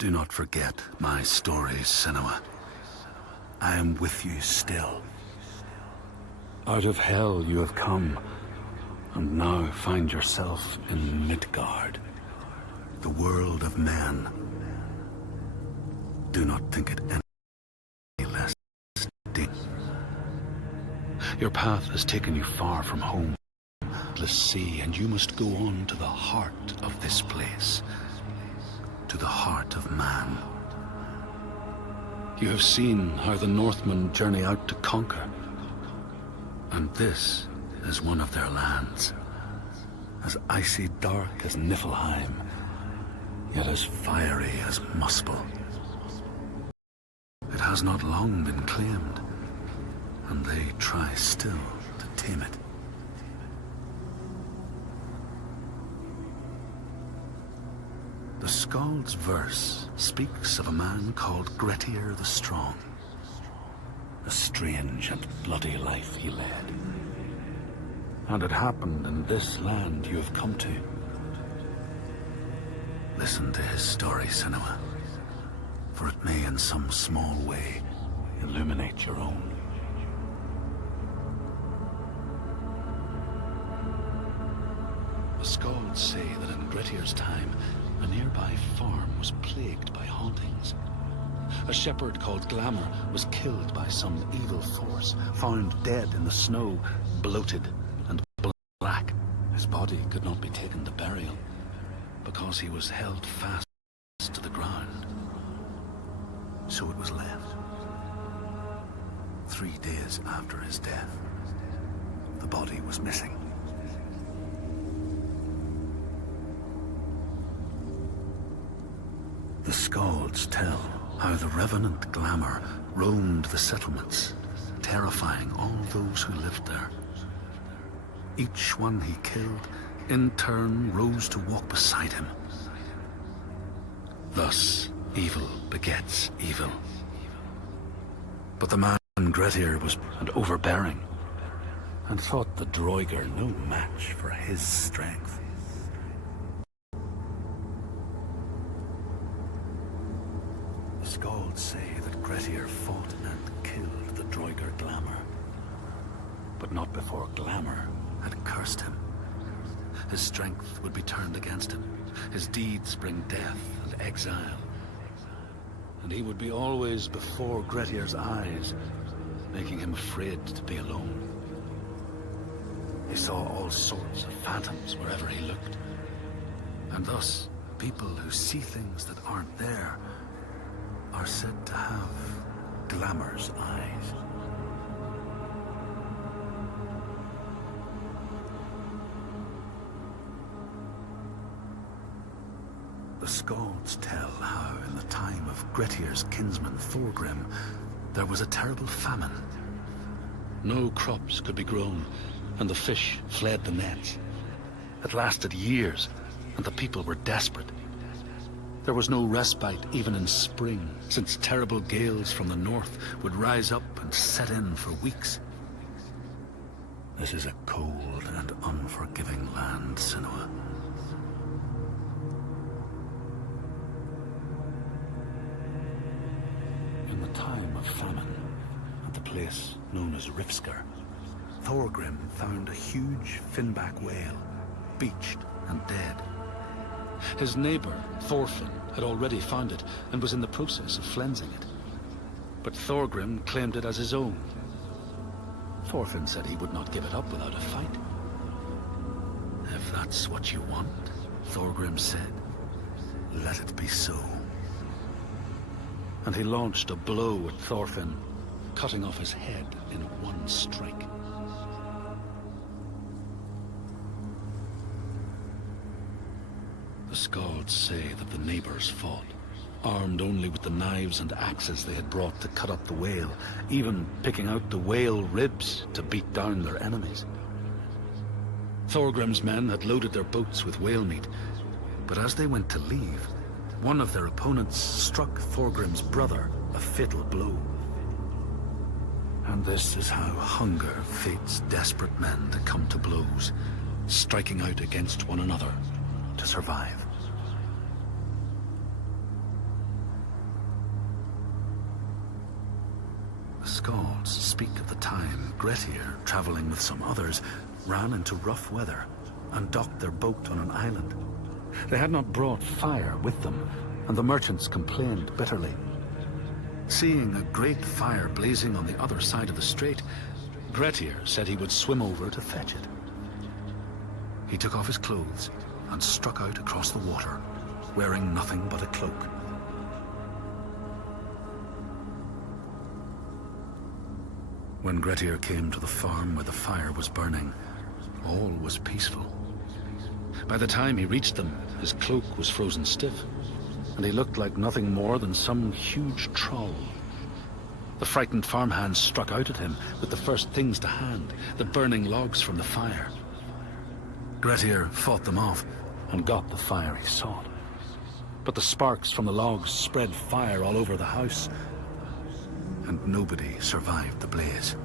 Do not forget my stories, Senua. I am with you still. Out of hell you have come, and now find yourself in Midgard, the world of men. Do not think it any less deep. Your path has taken you far from home, the sea, and you must go on to the heart of this place, to the heart of man. You have seen how the Northmen journey out to conquer, and this is one of their lands, as icy dark as Niflheim, yet as fiery as Muspel. It has not long been claimed, and they try still to tame it. The Skald's verse speaks of a man called Grettir the Strong. A strange and bloody life he led. And it happened in this land you have come to. Listen to his story, Senua, for it may in some small way illuminate your own. The Skalds say that in Grettir's time, a nearby farm was plagued by hauntings. A shepherd called Glamour was killed by some evil force, found dead in the snow, bloated and black. His body could not be taken to burial, because he was held fast to the ground. So it was left. 3 days after his death, the body was missing. The Skalds tell how the revenant Glamour roamed the settlements, terrifying all those who lived there. Each one he killed, in turn, rose to walk beside him. Thus, evil begets evil. But the man Grettir was overbearing, and thought the Droiger no match for his strength. The Skalds say that Grettir fought and killed the Droiger Glamour, but not before Glamour had cursed him. His strength would be turned against him, his deeds bring death and exile, and he would be always before Grettir's eyes, making him afraid to be alone. He saw all sorts of phantoms wherever he looked, and thus people who see things that aren't there are said to have Glamour's eyes. The Skalds tell how in the time of Grettir's kinsman Thorgrim, there was a terrible famine. No crops could be grown, and the fish fled the nets. It lasted years, and the people were desperate. There was no respite even in spring, since terrible gales from the north would rise up and set in for weeks. This is a cold and unforgiving land, Senua. In the time of famine, at the place known as Rifskar, Thorgrim found a huge finback whale, beached and dead. His neighbor, Thorfinn, had already found it and was in the process of flensing it. But Thorgrim claimed it as his own. Thorfinn said he would not give it up without a fight. If that's what you want, Thorgrim said, let it be so. And he launched a blow at Thorfinn, cutting off his head in one strike. The Skalds say that the neighbors fought, armed only with the knives and axes they had brought to cut up the whale, even picking out the whale ribs to beat down their enemies. Thorgrim's men had loaded their boats with whale meat, but as they went to leave, one of their opponents struck Thorgrim's brother a fatal blow. And this is how hunger fates desperate men to come to blows, striking out against one another to survive. The Skalds speak of the time Grettir, traveling with some others, ran into rough weather and docked their boat on an island. They had not brought fire with them, and the merchants complained bitterly. Seeing a great fire blazing on the other side of the strait, Grettir said he would swim over to fetch it. He took off his clothes and struck out across the water, wearing nothing but a cloak. When Grettir came to the farm where the fire was burning, all was peaceful. By the time he reached them, his cloak was frozen stiff, and he looked like nothing more than some huge troll. The frightened farmhands struck out at him with the first things to hand, the burning logs from the fire. Grettir fought them off and got the fire he sought. But the sparks from the logs spread fire all over the house, and nobody survived the blaze.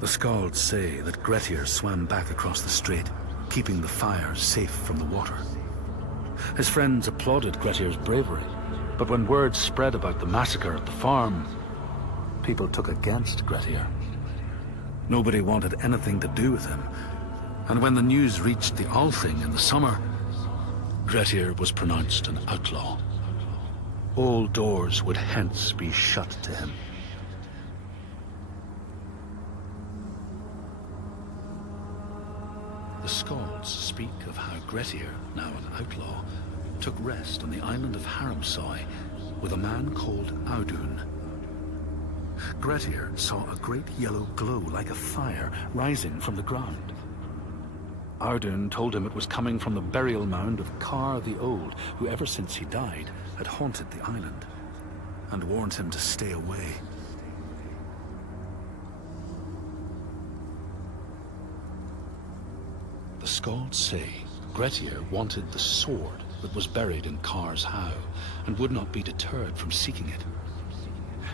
The Skalds say that Grettir swam back across the strait, keeping the fire safe from the water. His friends applauded Grettir's bravery, but when word spread about the massacre at the farm, people took against Grettir. Nobody wanted anything to do with him, and when the news reached the Althing in the summer, Grettir was pronounced an outlaw. All doors would hence be shut to him. The Skalds speak of how Grettir, now an outlaw, took rest on the island of Haramsoi with a man called Audun. Grettir saw a great yellow glow like a fire rising from the ground. Audun told him it was coming from the burial mound of Kar the Old, who ever since he died had haunted the island, and warned him to stay away. The Skalds say Grettir wanted the sword that was buried in Kar's howe, and would not be deterred from seeking it.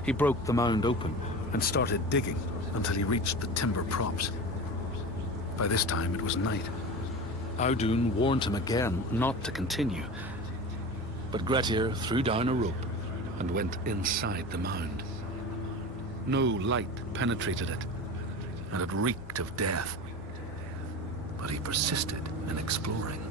He broke the mound open and started digging until he reached the timber props. By this time it was night. Audun warned him again not to continue, but Grettir threw down a rope and went inside the mound. No light penetrated it, and it reeked of death. But he persisted in exploring.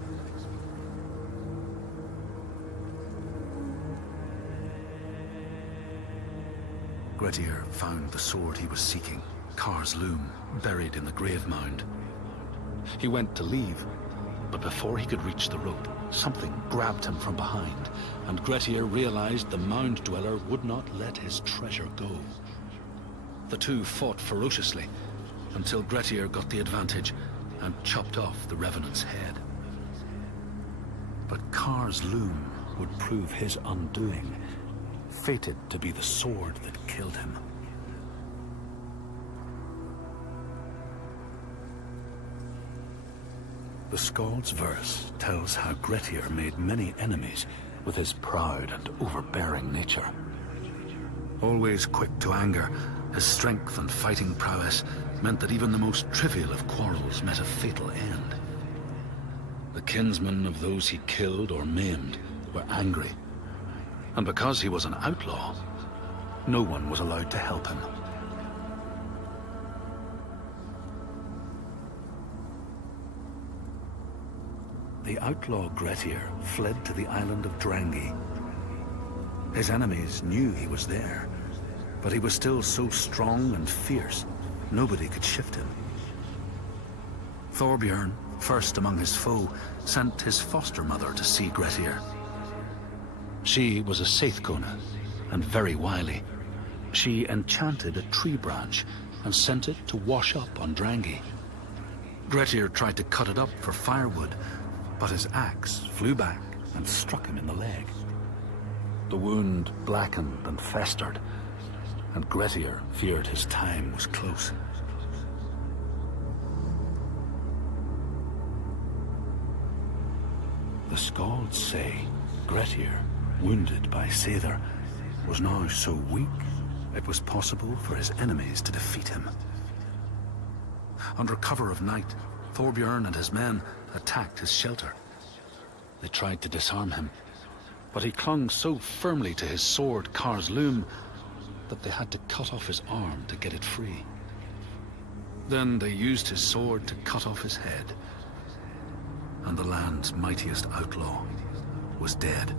Grettir found the sword he was seeking, Kar's loom, buried in the grave mound. He went to leave, but before he could reach the rope, something grabbed him from behind, and Grettir realized the mound dweller would not let his treasure go. The two fought ferociously until Grettir got the advantage and chopped off the revenant's head. But Kar's loom would prove his undoing, fated to be the sword that killed him. The Skald's verse tells how Grettir made many enemies with his proud and overbearing nature. Always quick to anger, his strength and fighting prowess meant that even the most trivial of quarrels met a fatal end. The kinsmen of those he killed or maimed were angry, and because he was an outlaw, no one was allowed to help him. The outlaw Grettir fled to the island of Drangi. His enemies knew he was there, but he was still so strong and fierce, nobody could shift him. Thorbjorn, first among his foe, sent his foster mother to see Grettir. She was a Seithkona, and very wily. She enchanted a tree branch and sent it to wash up on Drangi. Grettir tried to cut it up for firewood, but his axe flew back and struck him in the leg. The wound blackened and festered, and Grettir feared his time was close. The Skalds say Grettir, wounded by Seidr, was now so weak it was possible for his enemies to defeat him. Under cover of night, Thorbjorn and his men attacked his shelter. They tried to disarm him, but he clung so firmly to his sword, Kar's loom, that they had to cut off his arm to get it free. Then they used his sword to cut off his head, and the land's mightiest outlaw was dead.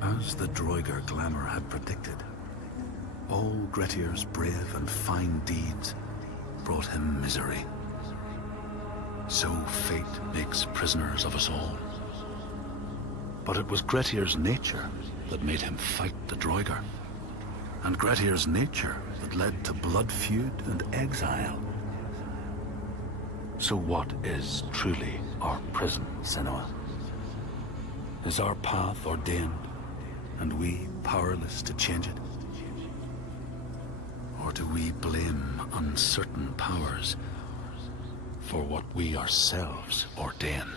As the Droigar glamour had predicted, all Grettir's brave and fine deeds brought him misery. So fate makes prisoners of us all. But it was Grettir's nature that made him fight the Droigar, and Grettir's nature that led to blood feud and exile. So what is truly our prison, Senua? Is our path ordained, and we powerless to change it? Or do we blame uncertain powers for what we ourselves ordain?